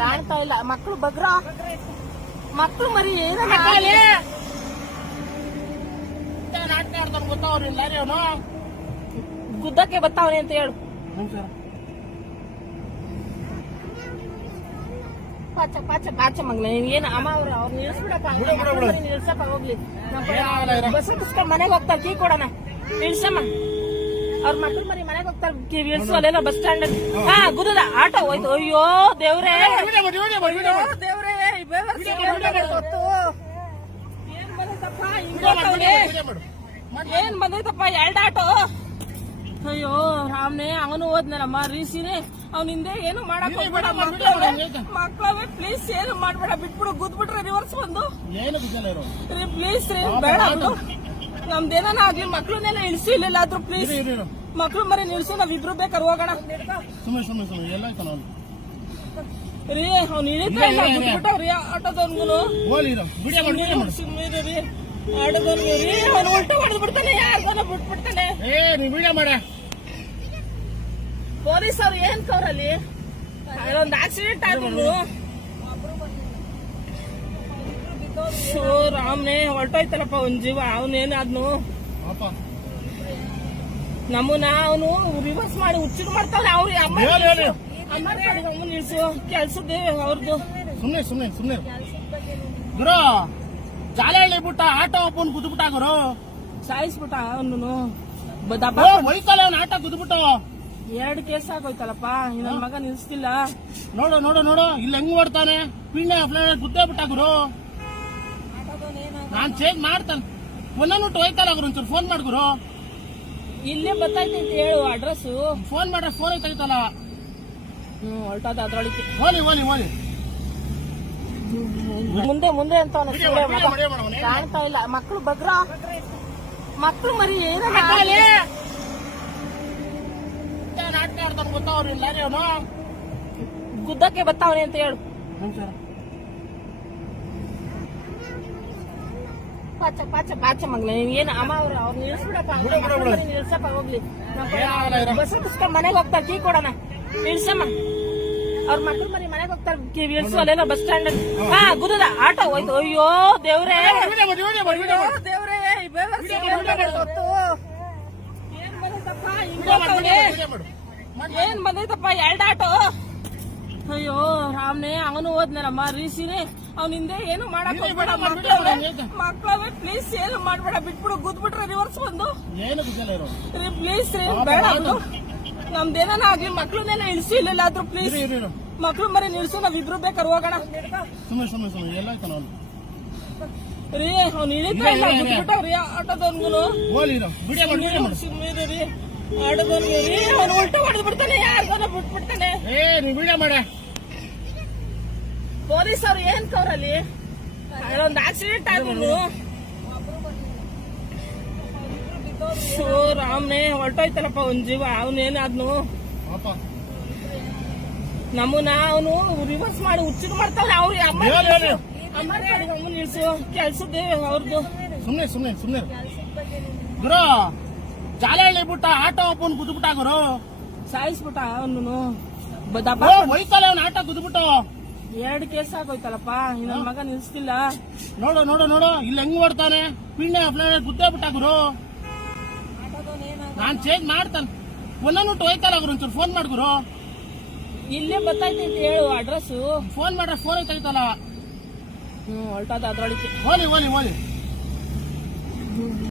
ಕಾಣ್ತಾ ಇಲ್ಲ. ಮಕ್ಳು ಬಗ್ರ, ಮಕ್ಳು ಮರಿ ಏನ ನಾಟಕ ಆಡ್ತಾನೆ ಗೊತ್ತಾವ್ರಿಲ್ಲ ಅವನು ಗುದ್ದಕ್ಕೆ ಬರ್ತಾವನೆ ಅಂತ ಹೇಳು. ಪಾಚ ಪಾಚ ಪಾಚ ಮಗ್ನ ಏನ್ ಅಮ್ಮ ಅವ್ರು ನಿಲ್ಸ್ಬಿಡಪ್ಪ, ನಿಲ್ಸಪ್ಪ ಹೋಗ್ಲಿ. ಬಸ್ ಹತ್ತಿಸ್ಕೊಂಡ್ ಮನೆಗೆ ಹೋಗ್ತಾರೆ, ಕೀ ಕೊಡೋಣ, ನಿಲ್ಸಮ್ಮ. ಅವ್ರ ಮಕ್ಳು ಮರಿ ಮನೆಗೆ ಹೋಗ್ತಾರೆ, ಇಳಿಸುವಲ್ಲೆಲ್ಲ ಬಸ್ ಸ್ಟ್ಯಾಂಡ್. ಹಾ ಗುದ್ದದ ಆಟೋ ಹೋಯ್ತು. ಅಯ್ಯೋ ದೇವ್ರೇ, ದೇವ್ರೇ ಏನ್ ಬಂದೈತಪ್ಪ, ಎರಡ್ ಆಟೋ. ಅಯ್ಯೋ ರಾಮ್ನೆ, ಅವನು ಹೋದ್ನಲ್ಲಮ್ಮ ರೀಸಿನೇ. ಅವ್ನ ಹಿಂದೆ ಏನು ಮಾಡಕ್ ಹೋಗ್ಬೇಡ, ಮಕ್ಳವೇ ಪ್ಲೀಸ್ ಏನು ಮಾಡ್ಬೇಡ, ಬಿಟ್ಬಿಡು. ಗುದ್ಬಿಟ್ರೆ ರಿವರ್ಸ್ ಬಂದು ಪ್ಲೀಸ್ ರೀ, ಬೇಡ. ನಮ್ದೇನ ಆಗ್ಲಿ, ಮಕ್ಳನ್ನೆಲ್ಲ ಇಳಿಸಿ ಇಲ್ಲ ಆದ್ರೂ ಪ್ಲೀಸ್. ಮಕ್ಳು ಮರಿ ನಿಲ್ಸು, ನಾವ್ ಇಬ್ರು ಬೇಕಾದ್ರೆ ಹೋಗೋಣ ರೀ. ಅವ್ನು ಇಳಿತಾ ಇಲ್ಲ, ಬಿಟ್ಬಿಟ್ಟವ್ರಿ ಆಟೋದವ್ನು. ಸುಮ್ಮನೆ ರೀ, ಆಟೋದವ್ನಿಗೆ ರೀ, ಅವ್ನು ಉಲ್ಟಾ ಹೊಡೆದು ಬಿಡ್ತಾನೆ, ಯಾರಿಗಾನ ಬಿಟ್ಬಿಡ್ತಾನೆ. ಪೊಲೀಸ್ ಅವ್ರು ಏನ್ ಕವ್ರಲ್ಲಿ ಒಂದು ಆಕ್ಸಿಡೆಂಟ್ ಆಗಿದ್ದು. ರಾಮ್ನೆ ಹೊರಟೋಯ್ತಲ್ಲಪ್ಪ ಒಂದ್ ಜೀವ. ಅವನೇನಾದ್ನು ನಮ್ಮನ್ನ ಅವನು ರಿವರ್ಸ್ ಮಾಡಿ ಹುಚ್ಚಿದ್ ಮಾಡ್ತಾನೆ. ಅವ್ರಿಗೆ ಅಮ್ಮ ನಿಲ್ಸು, ಕೆಲ್ಸದ್ದೇ ಅವ್ರದ್ದು. ಸುಮ್ನೆ ಗುರು ಜಾಲಹಳ್ಳಿ ಬಿಟ್ಟ ಆಟೋ ಒಬ್ಬನ್ ಗುದ್ಬಿಟ್ಟ ಗುರು, ಸಾಯಿಸ್ಬಿಟ್ಟ ಅವನು. ವೈಕಲ್ ಅವ್ನ ಆಟೋ ಗುದ್ಬಿಟ್ಟು 2 ಕೇಸ್ ಆಗೋಯ್ತಲ್ಲಪ್ಪ. ನನ್ನ ಮಗ ನಿಲ್ಸ್ತಿಲ್ಲ. ನೋಡು ಇಲ್ಲಿ ಹೆಂಗ್ ಓಡ್ತಾನೆ, ಪಿಂಡೆ ಗುದ್ದೇ ಬಿಟ್ಟ ಗುರು. ನಾನ್ ಚೇಂಜ್ ಮಾಡ್ತಾನೆ, ಒಂದೊಂದು ವೈಕಲ್ ಗುರು. ಒಂಚೂರು ಫೋನ್ ಮಾಡ್ ಗುರು. ಇಲ್ಲೇ ಬರ್ತೈತಿ ಅಂತ ಹೇಳು ಅಡ್ರೆಸ್. ಫೋನ್ ಮಾಡ್ರೆ ಫೋನ್ ಐತೈತಲ್ಲ. ಹೊರಟದ ಅದ್ರೊಳಗೆ. ಹೋಲಿ ಮುಂದೆ ಅಂತ ಕಾಣ್ತಾ ಇಲ್ಲ. ಮಕ್ಳು ಬಗ್ರ, ಮಕ್ಳು ಮರಿ ಏನ ನಾಟಕ ಆಡ್ತಾನೆ ಗೊತ್ತಾವ್ರಿಲ್ಲ ಅವನು ಗುದ್ದಕ್ಕೆ ಬರ್ತಾವನೆ ಅಂತ ಹೇಳು. ಪಾಚ ಪಾಚ ಪಾಚ ಮಗ್ನ ಏನ್ ಅಮ್ಮ ಅವ್ರು ನಿಲ್ಸ್ಬಿಡಪ್ಪ, ನಿಲ್ಸಪ್ಪ ಹೋಗ್ಲಿ. ಬಸ್ ಹತ್ತಿಸ್ಕೊಂಡ್ ಮನೆಗೆ ಹೋಗ್ತಾರೆ, ಕೀ ಕೊಡೋಣ, ನಿಲ್ಸಮ್ಮ. ಅವ್ರ ಮಕ್ಳು ಮರಿ ಮನೆಗೆ ಹೋಗ್ತಾರೆ, ಇಳಿಸುವಲ್ಲೆಲ್ಲ ಬಸ್ ಸ್ಟ್ಯಾಂಡ್. ಹಾ ಗುದ್ದದ ಆಟೋ ಹೋಯ್ತು. ಅಯ್ಯೋ ದೇವ್ರೇ, ದೇವ್ರೇ ಏನ್ ಬಂದೈತಪ್ಪ, ಎರಡ್ ಆಟೋ. ಅಯ್ಯೋ ರಾಮ್ನೆ, ಅವನು ಹೋದ್ನಲ್ಲಮ್ಮ ರೀಸಿನೇ. ಅವ್ನ ಹಿಂದೆ ಏನು ಮಾಡಕ್ ಹೋಗ್ಬೇಡ, ಮಕ್ಳವೇ ಪ್ಲೀಸ್ ಏನು ಮಾಡ್ಬೇಡ, ಬಿಟ್ಬಿಡು. ಗುದ್ಬಿಟ್ರೆ ರಿವರ್ಸ್ ಬಂದು ಪ್ಲೀಸ್ ರೀ, ಬೇಡ. ನಮ್ದೇನ ಆಗ್ಲಿ, ಮಕ್ಳನ್ನೆಲ್ಲ ಇಳಿಸಿ ಇಲ್ಲ ಆದ್ರೂ ಪ್ಲೀಸ್. ಮಕ್ಳು ಮರಿ ನಿಲ್ಸು, ನಾವ್ ಇಬ್ರು ಬೇಕಾದ್ರೆ ಹೋಗೋಣ ರೀ. ಅವ್ನು ಇಳಿತಾ ಇಲ್ಲ, ಬಿಟ್ಬಿಟ್ಟವ್ರಿ ಆಟೋದವ್ನು. ಸುಮ್ಮನೆ ರೀ, ಆಟೋದವ್ನಿಗೆ ರೀ, ಅವ್ನು ಉಲ್ಟಾ ಹೊಡೆದು ಬಿಡ್ತಾನೆ, ಯಾರಿಗಾನ ಬಿಟ್ಬಿಡ್ತಾನೆ. ಪೊಲೀಸ್ ಅವ್ರು ಏನ್ ಕವ್ರಲ್ಲಿ ಒಂದು ಆಕ್ಸಿಡೆಂಟ್ ಆಗಿದ್ದು. ರಾಮ್ನೆ ಹೊರಟೋಯ್ತಲ್ಲಪ್ಪ ಒಂದ್ ಜೀವ. ಅವನೇನಾದ್ನು ನಮ್ಮನ್ನ ಅವನು ರಿವರ್ಸ್ ಮಾಡಿ ಹುಚ್ಚಿದ್ ಮಾಡ್ತಾನೆ. ಅವ್ರಿಗೆ ಅಮ್ಮ ನಿಲ್ಸು, ಕೆಲ್ಸದ್ದೇ ಅವ್ರದ್ದು. ಸುಮ್ನೆ ಗುರು ಜಾಲಹಳ್ಳಿ ಬಿಟ್ಟ ಆಟೋ ಒಬ್ಬನ್ ಗುದ್ಬಿಟ್ಟ ಗುರು, ಸಾಯಿಸ್ಬಿಟ್ಟ ಅವನು. ವೈಕಲ್ ಅವ್ನ ಆಟೋ ಗುದ್ಬಿಟ್ಟು 2 ಕೇಸ್ ಆಗೋಯ್ತಲ್ಲಪ್ಪ. ನನ್ನ ಮಗ ನಿಲ್ಸ್ತಿಲ್ಲ. ನೋಡು ಇಲ್ಲಿ ಹೆಂಗ್ ಓಡ್ತಾನೆ, ಪಿಂಡೆ ಗುದ್ದೇ ಬಿಟ್ಟ ಗುರು. ನಾನ್ ಚೇಂಜ್ ಮಾಡ್ತಾನೆ, ಒಂದೊಂದು ವೈಕಲ್ ಗುರು. ಒಂಚೂರು ಫೋನ್ ಮಾಡ್ ಗುರು. ಇಲ್ಲೇ ಬರ್ತೈತಿ ಅಂತ ಹೇಳು ಅಡ್ರೆಸ್. ಫೋನ್ ಮಾಡ್ರೆ ಫೋನ್ ಐತೈತಲ್ಲ. ಹೊರಟದ ಅದ್ರೊಳಗೆ. ಹೋಲಿ